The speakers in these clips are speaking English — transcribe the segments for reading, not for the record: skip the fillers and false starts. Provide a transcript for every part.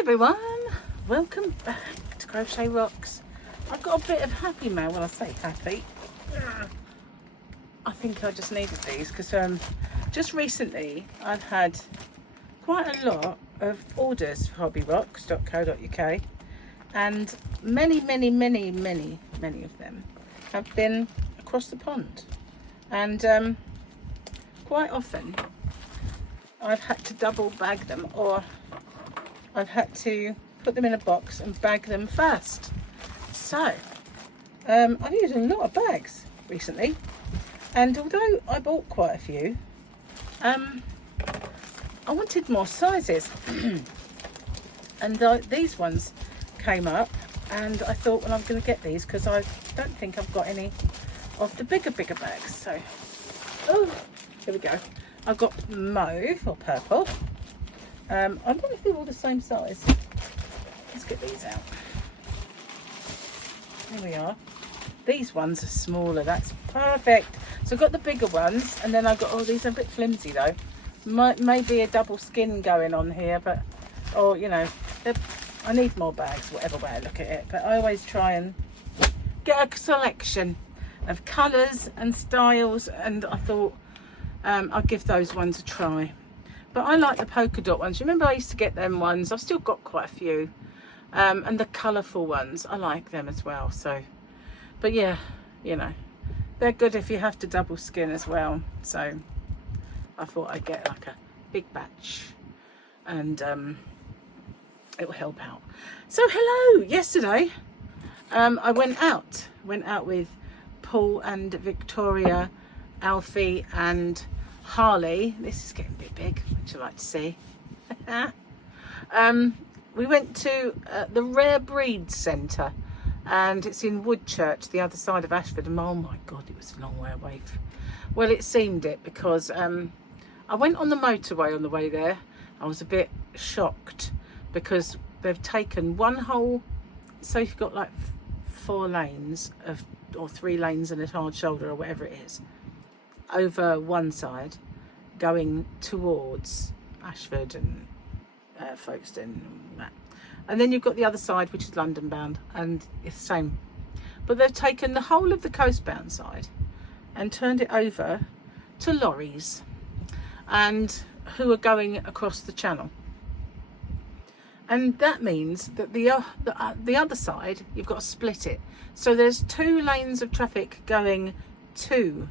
everyone, welcome back to Crochet Rocks. I've got a bit of happy mail. When I say happy, I think I just needed these because just recently I've had quite a lot of orders for hobbyrocks.co.uk, and many of them have been across the pond, and quite often I've had to double bag them, or I've had to put them in a box and bag them first. So I've used a lot of bags recently, and although I bought quite a few, I wanted more sizes and these ones came up, and I thought, well, I'm going to get these because I don't think I've got any of the bigger bags. So here we go. I've got mauve or purple. I wonder if they're all the same size. Let's get these out. Here we are. These ones are smaller. That's perfect. So I've got the bigger ones, and then I've got, oh, these are a bit flimsy though. Maybe a double skin going on here, but, or you know, I need more bags, whatever way I look at it. But I always try and get a selection of colours and styles, and I thought I'll give those ones a try. But I like the polka dot ones. Remember, I used to get them ones. I've still got quite a few, and the colourful ones, I like them as well. So, but yeah, you know, they're good if you have to double skin as well. So I thought I'd get like a big batch, and it will help out. So hello, yesterday I went out with Paul and Victoria, Alfie and Harley. This is getting a bit big. Would you like to see? We went to the Rare Breeds Centre, and it's in Woodchurch, the other side of Ashford. And oh my God, it was a long way away. Well, it seemed it, because I went on the motorway on the way there. I was a bit shocked because they've taken one whole, so you've got like 4 lanes of, or 3 lanes and a hard shoulder or whatever it is, over one side going towards Ashford and Folkestone and that. And then you've got the other side, which is London bound, and it's the same. But they've taken the whole of the coastbound side and turned it over to lorries, and who are going across the channel. And that means that the other side, you've got to split it. So there's 2 lanes of traffic going to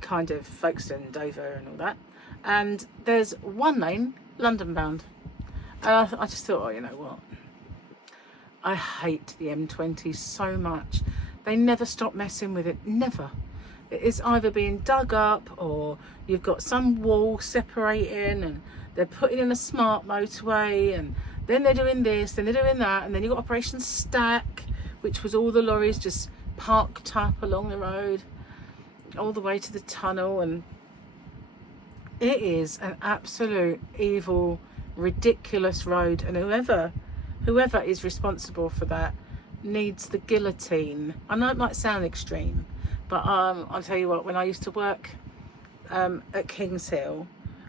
kind of Folkestone, Dover and all that, and there's 1 lane London bound. And I just thought, oh, you know what, I hate the M20 so much. They never stop messing with it, never. It's either being dug up, or you've got some wall separating, and they're putting in a smart motorway, and then they're doing this, then they're doing that, and then you've got Operation Stack, which was all the lorries just parked up along the road all the way to the tunnel. And it is an absolute evil, ridiculous road, and whoever is responsible for that needs the guillotine. I know it might sound extreme, but I'll tell you what, when I used to work at Kings Hill,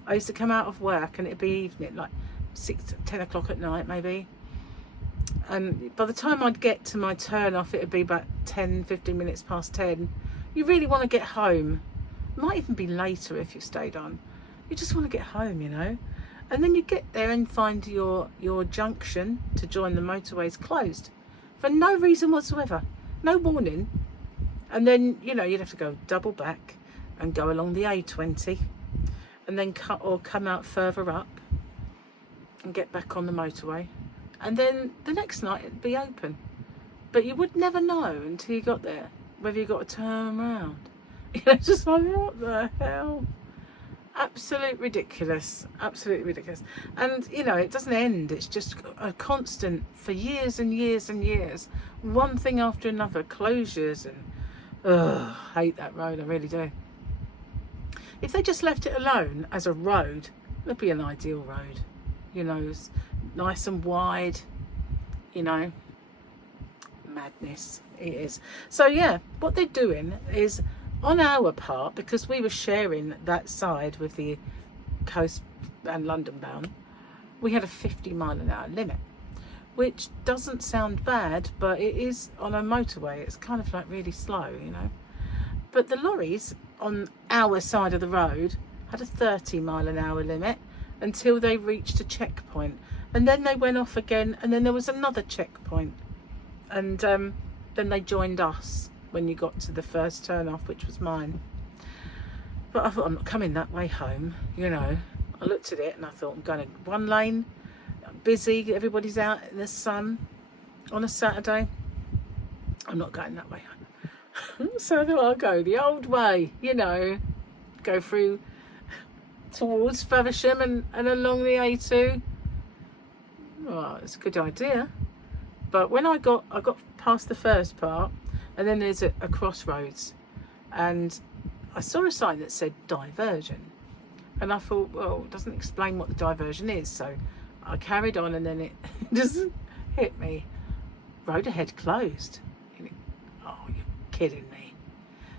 I used to come out of work and it'd be evening, like 10 o'clock at night maybe, and by the time I'd get to my turn off, it'd be about 10-15 minutes past 10. You really want to get home. It might even be later if you stayed on. You just want to get home, you know. And then you get there and find your junction to join the motorways closed for no reason whatsoever, no warning. And then, you know, you'd have to go double back and go along the A20, and then come out further up and get back on the motorway, and then the next night it'd be open. But you would never know until you got there whether you got to turn around. You know, just like, what the hell? Absolute ridiculous, absolutely ridiculous. And you know, it doesn't end. It's just a constant for years and years and years, one thing after another, closures, and I hate that road, I really do. If they just left it alone as a road, it'd be an ideal road, you know, it's nice and wide, you know. Madness it is. So yeah, what they're doing is, on our part, because we were sharing that side with the coast and London bound, we had a 50-mile-an-hour limit, which doesn't sound bad, but it is on a motorway. It's kind of like really slow, you know. But the lorries on our side of the road had a 30-mile-an-hour limit until they reached a checkpoint, and then they went off again, and then there was another checkpoint, and then they joined us when you got to the first turn off, which was mine. But I thought, I'm not coming that way home, you know. I looked at it and I thought, I'm going to one lane, busy, everybody's out in the sun on a Saturday. I'm not going that way home. So I thought, I'll go the old way, you know, go through towards Faversham and along the A2. Well, it's a good idea. But when I got past the first part, and then there's a crossroads, and I saw a sign that said diversion, and I thought, well, it doesn't explain what the diversion is, so I carried on, and then it just hit me. Road ahead closed. Oh, you're kidding me.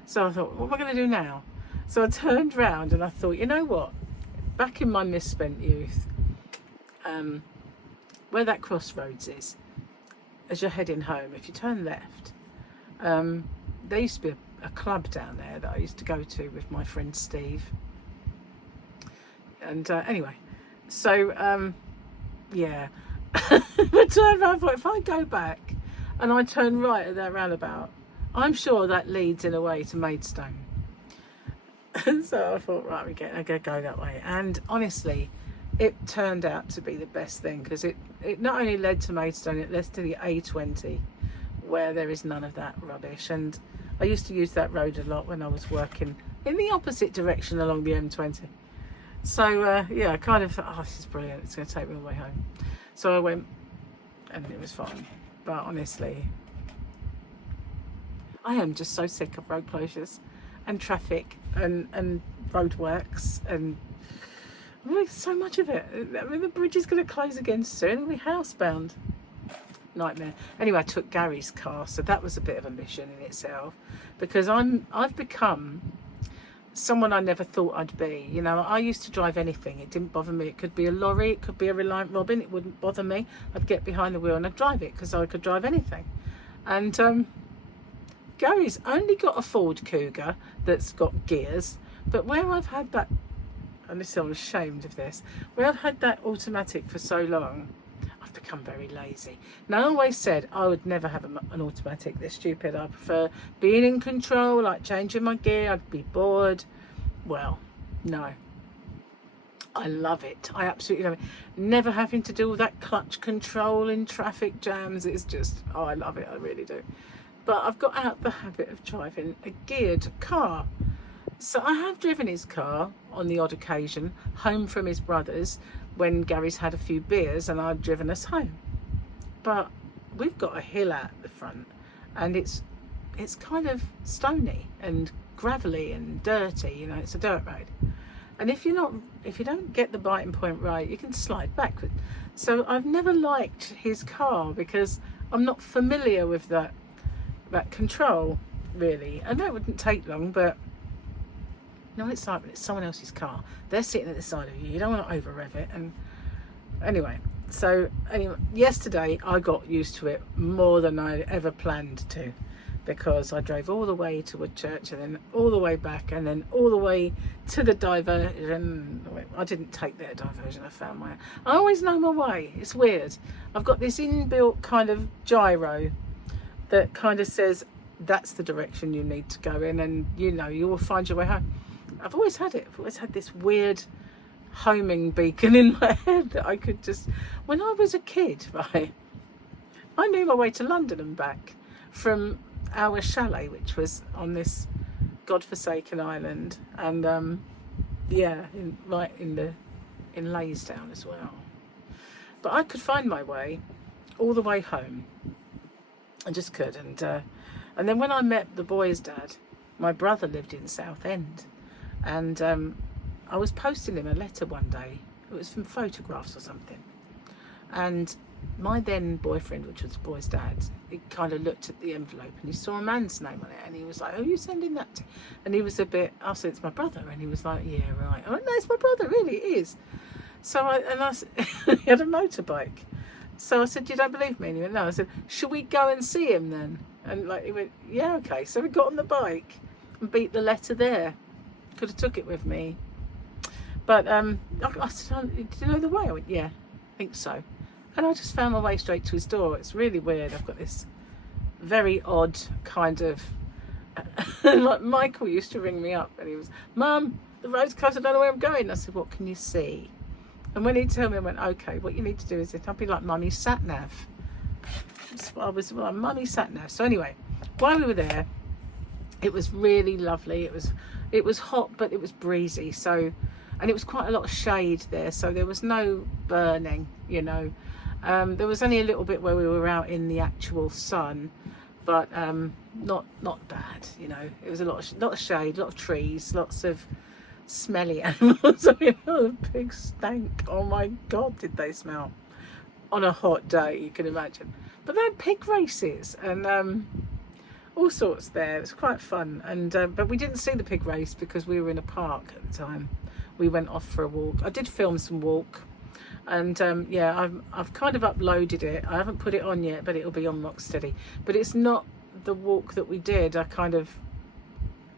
So I thought, what am I going to do now? So I turned round and I thought, you know what? Back in my misspent youth, where that crossroads is, as you're heading home, if you turn left, there used to be a club down there that I used to go to with my friend Steve. And anyway, so yeah, I turned around, I thought, if I go back and I turn right at that roundabout, I'm sure that leads in a way to Maidstone. So I thought, right, I'm going to go that way. And honestly, it turned out to be the best thing, because it not only led to Maidstone, it led to the A20, where there is none of that rubbish. And I used to use that road a lot when I was working in the opposite direction along the M20. So yeah, I kind of thought, oh, this is brilliant, it's going to take me all the way home. So I went, and it was fine. But honestly, I am just so sick of road closures and traffic and roadworks, and really so much of it. I mean, the bridge is going to close again soon, we'll be housebound. Nightmare. Anyway, I took Gary's car, so that was a bit of a mission in itself, because I've become someone I never thought I'd be. You know, I used to drive anything, it didn't bother me. It could be a lorry, it could be a Reliant Robin, it wouldn't bother me. I'd get behind the wheel and I'd drive it, because I could drive anything. And Gary's only got a Ford Cougar that's got gears, but where I've had that, and this, I'm ashamed of this, where I've had that automatic for so long, I've become very lazy. Now, I always said I would never have an automatic. They're stupid. I prefer being in control, like changing my gear. I'd be bored. Well, no. I love it. I absolutely love it. Never having to do all that clutch control in traffic jams. It's just, oh, I love it. I really do. But I've got out the habit of driving a geared car. So I have driven his car on the odd occasion home from his brother's when Gary's had a few beers and I've driven us home. But we've got a hill out the front, and it's kind of stony and gravelly and dirty, you know, it's a dirt road. And if you don't get the biting point right, you can slide backward. So I've never liked his car, because I'm not familiar with that control, really. I know it wouldn't take long, but no, it's like when it's someone else's car, they're sitting at the side of you, you don't want to over rev it. And anyway, yesterday I got used to it more than I ever planned to, because I drove all the way to Woodchurch and then all the way back and then all the way to the diversion. I didn't take their diversion, I found my own. I always know my way. It's weird. I've got this inbuilt kind of gyro that kind of says that's the direction you need to go in, and you know, you will find your way home. I've always had it. I've always had this weird homing beacon in my head that I could just, when I was a kid, right, I knew my way to London and back from our chalet, which was on this godforsaken island, and yeah, right in Laysdown as well. But I could find my way all the way home. I just could. And then when I met the boy's dad, my brother lived in Southend, and I was posting him a letter one day. It was from photographs or something, and my then boyfriend, which was the boy's dad, he kind of looked at the envelope and he saw a man's name on it, and he was like, "Oh, you sending that to?" And he was a bit, I said, "It's my brother," and he was like, "Yeah, right." I went, "No, it's my brother, really, it is." So he had a motorbike. So I said, you don't believe me? And he went, no. I said, should we go and see him then? And like he went, yeah, okay. So we got on the bike and beat the letter there. Could have took it with me. But I said, did you know the way? I went, yeah, I think so. And I just found my way straight to his door. It's really weird. I've got this very odd kind of, like Michael used to ring me up and he was, Mum, the road's closed, I don't know where I'm going. And I said, what can you see? And when he'd tell me, I went, okay, what you need to do is I'll be like Mummy sat nav. I was like Mummy sat nav. So anyway, while we were there, it was really lovely. It was hot, but it was breezy. So, and it was quite a lot of shade there. So there was no burning, you know. There was only a little bit where we were out in the actual sun, but not bad, you know. It was a lot of shade, a lot of trees, lots of smelly animals. I mean, the pigs stank. Oh my God, did they smell on a hot day, you can imagine. But they had pig races and all sorts there. It was quite fun. And but we didn't see the pig race because we were in a park at the time. We went off for a walk. I did film some walk. And yeah, I've kind of uploaded it. I haven't put it on yet, but it'll be on Rocksteady. But it's not the walk that we did. I kind of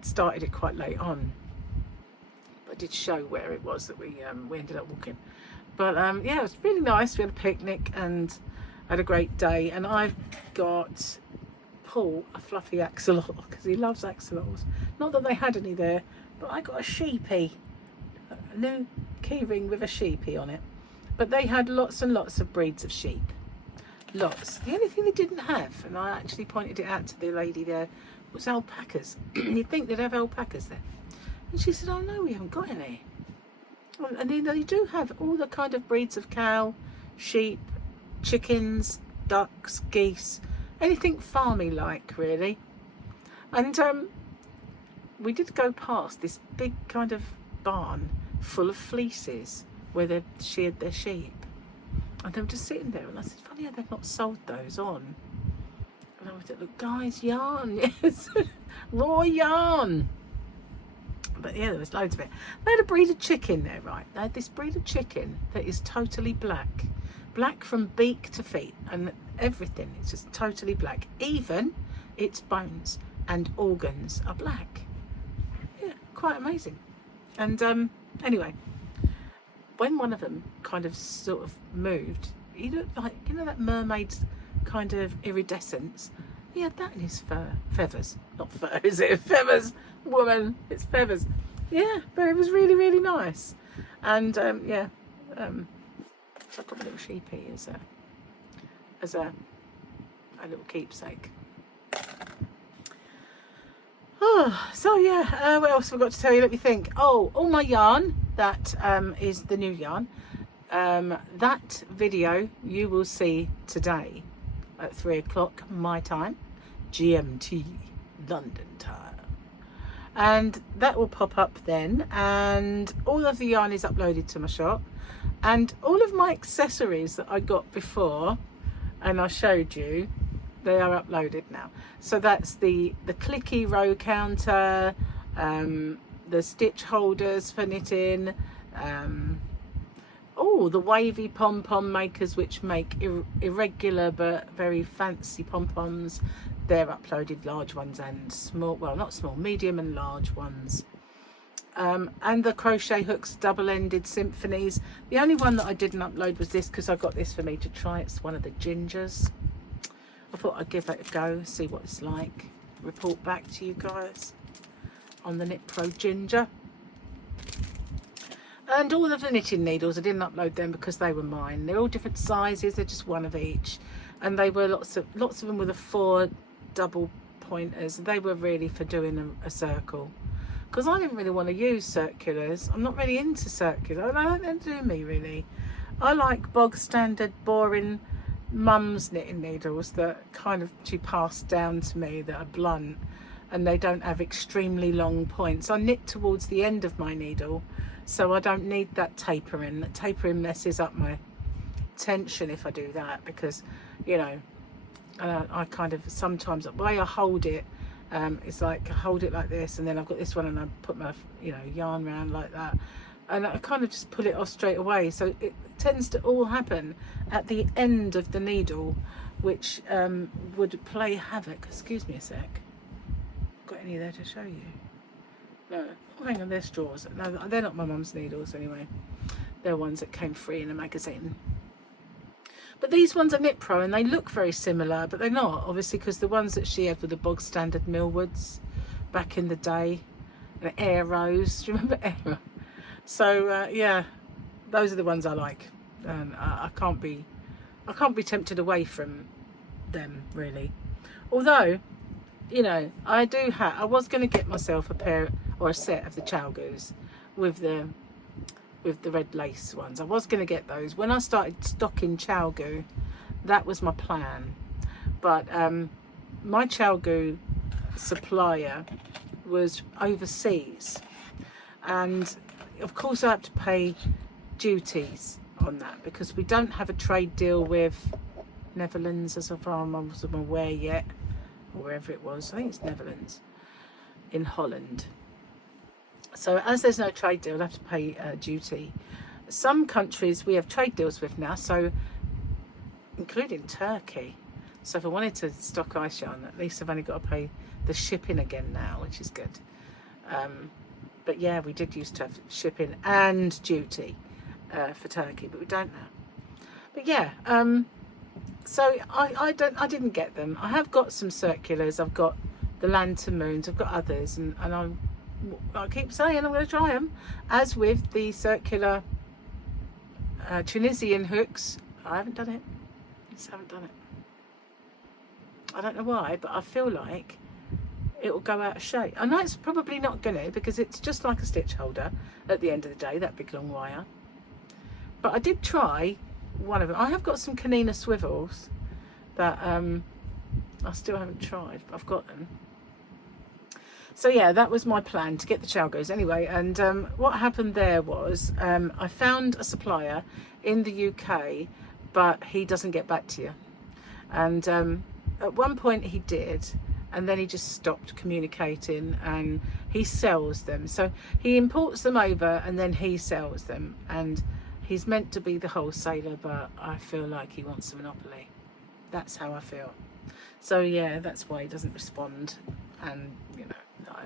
started it quite late on. I did show where it was that we ended up walking. But yeah, it was really nice. We had a picnic and had a great day. And I've got Paul a fluffy axolotl because he loves axolotls. Not that they had any there, but I got a sheepy, a new keyring with a sheepy on it. But they had lots and lots of breeds of sheep. Lots. The only thing they didn't have, and I actually pointed it out to the lady there, was alpacas. You'd think they'd have alpacas there. And she said, oh no, we haven't got any. And then they do have all the kind of breeds of cow, sheep, chickens, ducks, geese, anything farmy like really. And we did go past this big kind of barn full of fleeces where they sheared their sheep. And they were just sitting there and I said, funny how they've not sold those on. And I was like, look guys, yarn, yes, raw yarn. But yeah, there was loads of it. They had a breed of chicken there, right? They had this breed of chicken that is totally black. Black from beak to feet and everything. It's just totally black. Even its bones and organs are black. Yeah, quite amazing. And anyway, when one of them kind of sort of moved, he looked like, you know, that mermaid's kind of iridescence. He had that in his feathers. Not fur, is it? Feathers, woman, it's feathers. Yeah, but it was really, really nice. And yeah, so I've got a little sheepy as a little keepsake. Oh, so yeah, what else have I got to tell you? Let me think. Oh, all my yarn, that is the new yarn. That video you will see today at 3 o'clock my time, GMT, London time. And that will pop up then. And all of the yarn is uploaded to my shop. And all of my accessories that I got before, and I showed you, they are uploaded now. So that's the clicky row counter, the stitch holders for knitting, oh, the wavy pom-pom makers which make irregular but very fancy pom-poms. They're uploaded, large ones and small, well not small, medium and large ones. And the crochet hooks, double-ended symphonies. The only one that I didn't upload was this because I got this for me to try. It's one of the gingers. I thought I'd give it a go, see what it's like. Report back to you guys on the Knit Pro Ginger. And all of the knitting needles, I didn't upload them because they were mine. They're all different sizes, they're just one of each. And they were lots of them with the 4 double pointers. They were really for doing a circle. Because I didn't really want to use circulars. I'm not really into circular. I don't do me really. I like bog standard, boring mum's knitting needles that kind of she passed down to me that are blunt and they don't have extremely long points. I knit towards the end of my needle, so I don't need that tapering. That tapering messes up my tension if I do that, because you know I kind of sometimes the way I hold it, it's like I hold it like this and then I've got this one and I put my yarn around like that. and I kind of just pull it off straight away. So it tends to all happen at the end of the needle, which would play havoc. Excuse me a sec. Got any there to show you? No. Oh, hang on, they're straws. No, they're not my mum's needles anyway. They're ones that came free in a magazine. But these ones are Knit Pro, and they look very similar, but they're not, obviously, because the ones that she had were the bog standard Millwoods back in the day. And Air Rose, do you remember Air? So yeah, those are the ones I like, and I can't be tempted away from them really. Although, you know, I was going to get myself a pair or a set of the Chalgoos with the red lace ones. I was going to get those when I started stocking Chalgoo. That was my plan, but my Chalgoo supplier was overseas, and of course I have to pay duties on that because we don't have a trade deal with Netherlands as far as I'm aware yet, or wherever it was. I think it's Netherlands in Holland. So as there's no trade deal, I have to pay duty. Some countries we have trade deals with now, so including Turkey. So if I wanted to stock ice yarn, at least I've only got to pay the shipping again now, which is good. But yeah, we did used to have shipping and duty for Turkey, but we don't now. But yeah, so I didn't get them. I have got some circulars. I've got the Lantern Moons. I've got others, and I keep saying I'm going to try them. As with the circular Tunisian hooks, I haven't done it. Just haven't done it. I don't know why, but I feel like it will go out of shape. I know it's probably not going to, because it's just like a stitch holder at the end of the day, that big long wire. But I did try one of them. I have got some Canina swivels that I still haven't tried, but I've got them. So yeah, that was my plan, to get the Chalgoos anyway. And what happened there was I found a supplier in the UK, but he doesn't get back to you. And at one point he did, and then he just stopped communicating, and he sells them. So he imports them over and then he sells them, and he's meant to be the wholesaler, but I feel like he wants a monopoly. That's how I feel. So yeah, that's why he doesn't respond. And you know,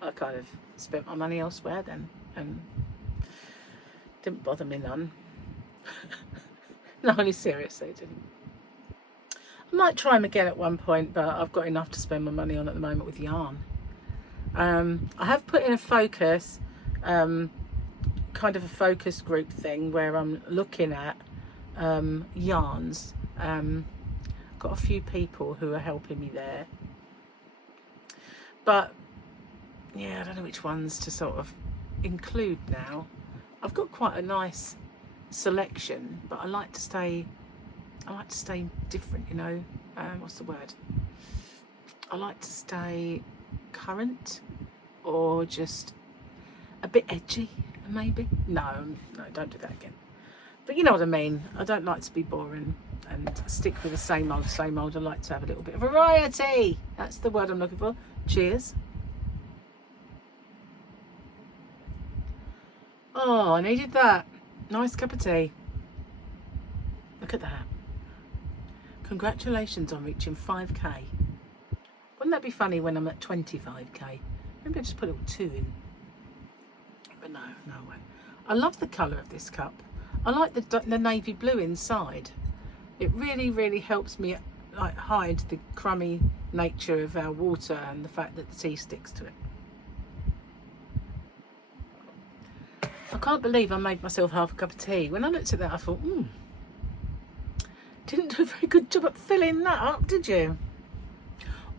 I kind of spent my money elsewhere then, and didn't bother me none. No, only seriously, didn't. I might try them again at one point, but I've got enough to spend my money on at the moment with yarn. I have put in a focus, kind of a focus group thing where I'm looking at yarns. Got a few people who are helping me there, but yeah, I don't know which ones to sort of include now. I've got quite a nice selection, but I like to stay different, you know. What's the word? I like to stay current, or just a bit edgy, maybe. No, don't do that again. But you know what I mean. I don't like to be boring and stick with the same old, same old. I like to have a little bit of variety. That's the word I'm looking for. Cheers. Oh, I needed that. Nice cup of tea. Look at that. Congratulations on reaching 5k. Wouldn't that be funny when I'm at 25k? Maybe I'll just put a little 2 in. But no way. I love the colour of this cup. I like the navy blue inside. It really, really helps me like hide the crummy nature of our water and the fact that the tea sticks to it. I can't believe I made myself half a cup of tea. When I looked at that, I thought, didn't do a very good job at filling that up, did you?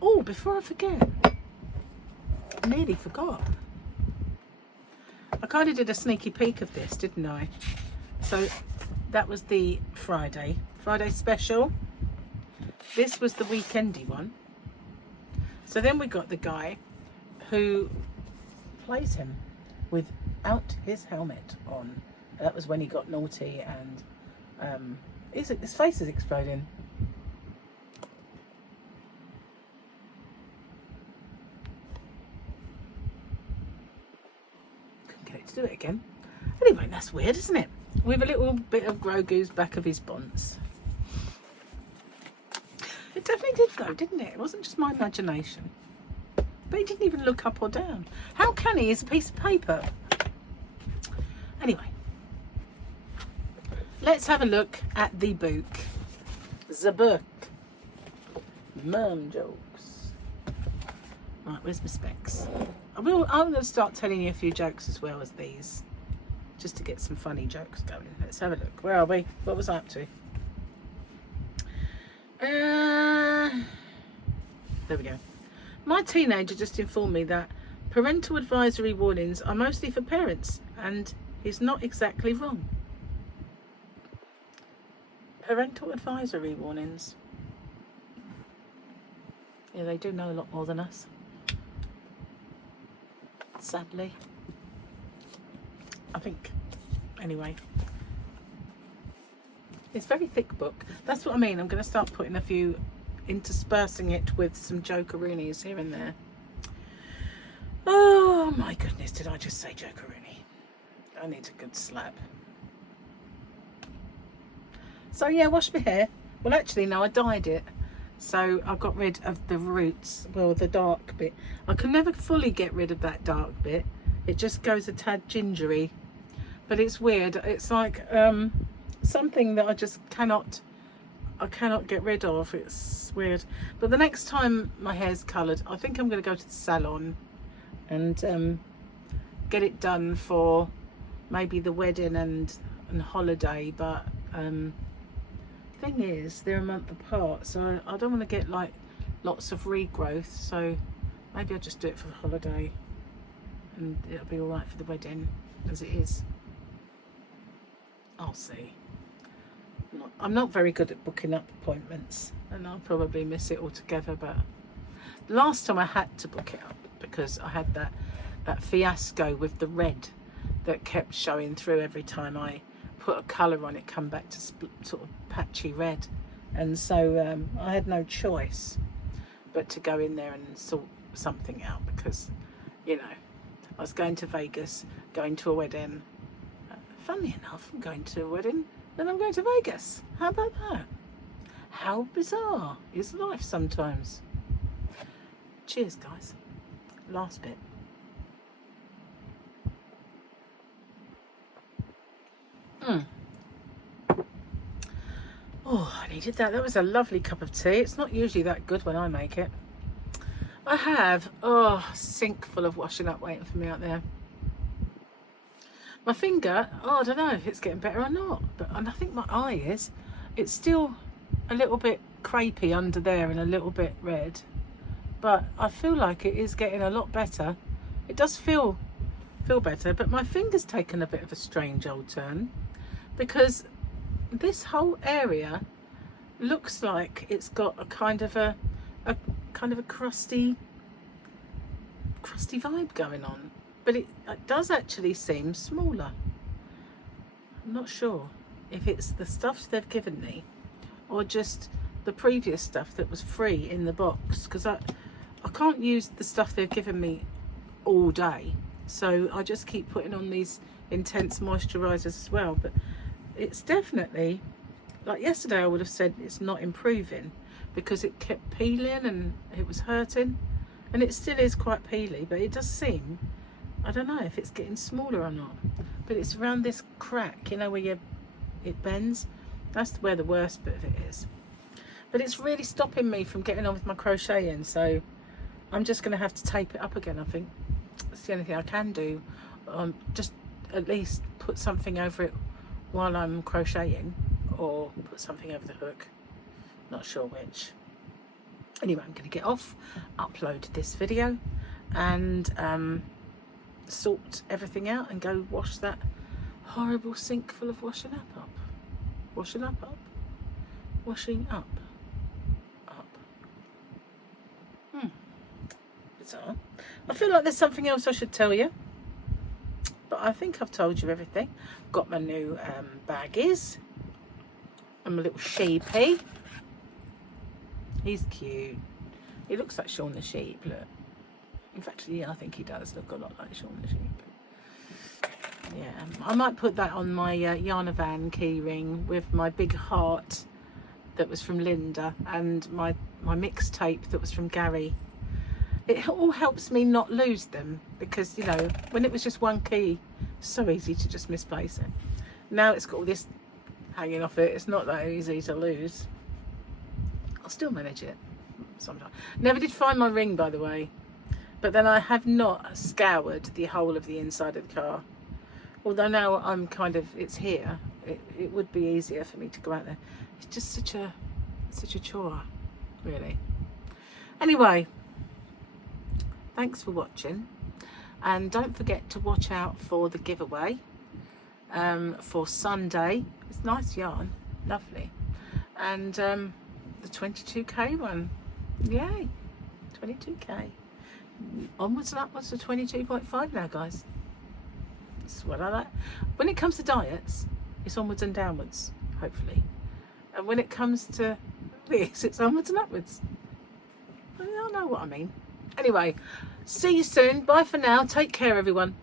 Oh, before I forget, I nearly forgot. I kind of did a sneaky peek of this, didn't I? So that was the Friday special. This was the weekendy one. So then we got the guy who plays him without his helmet on. That was when he got naughty, and his face is exploding. Couldn't get it to do it again. Anyway, that's weird, isn't it? With a little bit of Grogu's back of his bonds. It definitely did go, didn't it? It wasn't just my imagination. But he didn't even look up or down. How canny is a piece of paper? Anyway, let's have a look at the book. The book. Mum jokes. Right, where's my specs? I'm going to start telling you a few jokes as well as these, just to get some funny jokes going. Let's have a look. Where are we? What was I up to? There we go. My teenager just informed me that parental advisory warnings are mostly for parents, and he's not exactly wrong. Parental advisory warnings. Yeah, they do know a lot more than us. Sadly. I think. Anyway. It's a very thick book. That's what I mean. I'm going to start putting a few, interspersing it with some jokeroonies here and there. Oh my goodness, did I just say jokeroony? I need a good slap. So yeah, washed my hair. Well, actually, no, I dyed it. So I got rid of the roots, well, the dark bit. I can never fully get rid of that dark bit. It just goes a tad gingery. But it's weird. It's like something that I just cannot get rid of. It's weird. But the next time my hair's coloured, I think I'm going to go to the salon and get it done for maybe the wedding and holiday. But thing is, they're a month apart, so I don't want to get like lots of regrowth, so maybe I'll just do it for the holiday and it'll be all right for the wedding as it is. I'll see. I'm not very good at booking up appointments, and I'll probably miss it altogether, but the last time I had to book it up because I had that fiasco with the red that kept showing through every time I put a colour on it, come back to sort of patchy red, and so I had no choice but to go in there and sort something out, because you know I was going to Vegas, going to a wedding. Funnily enough, I'm going to a wedding, then I'm going to Vegas. How about that? How bizarre is life sometimes. Cheers, guys. Last bit. Oh, I needed that. That was a lovely cup of tea. It's not usually that good when I make it. I have, a sink full of washing up waiting for me out there. My finger, I don't know if it's getting better or not, and I think my eye is. It's still a little bit crepey under there and a little bit red, but I feel like it is getting a lot better. It does feel better, but my finger's taken a bit of a strange old turn, because this whole area looks like it's got a kind of a crusty vibe going on, but it does actually seem smaller. I'm not sure if it's the stuff they've given me or just the previous stuff that was free in the box, because I can't use the stuff they've given me all day, so I just keep putting on these intense moisturizers as well. But it's definitely, like yesterday I would have said it's not improving because it kept peeling and it was hurting, and it still is quite peely, but it does seem, I don't know if it's getting smaller or not, but it's around this crack, you know, where it bends. That's where the worst bit of it is. But it's really stopping me from getting on with my crocheting, so I'm just going to have to tape it up again, I think. That's the only thing I can do. Just at least put something over it while I'm crocheting, or put something over the hook. Not sure which. Anyway, I'm going to get off, upload this video, and sort everything out and go wash that horrible sink full of washing up. Washing up. Bizarre. I feel like there's something else I should tell you, but I think I've told you everything. Got my new baggies and my little sheepy. He's cute. He looks like Shaun the Sheep, look. In fact, yeah, I think he does look a lot like Shaun the Sheep. Yeah, I might put that on my Yarnavan key ring with my big heart that was from Linda, and my mixtape that was from Gary. It all helps me not lose them, because, you know, when it was just one key, it's so easy to just misplace it. Now it's got all this hanging off it. It's not that easy to lose. I'll still manage it sometimes. Never did find my ring, by the way, but then I have not scoured the whole of the inside of the car. Although now I'm kind of, it's here, it would be easier for me to go out there. It's just such a chore, really. Anyway, thanks for watching, and don't forget to watch out for the giveaway for Sunday. It's nice yarn, lovely, and the 22k one. Yay, 22k. Onwards and upwards to 22.5 now, guys. That's what I like. When it comes to diets, it's onwards and downwards, hopefully. And when it comes to this, it's onwards and upwards. I know what I mean. Anyway, see you soon. Bye for now. Take care, everyone.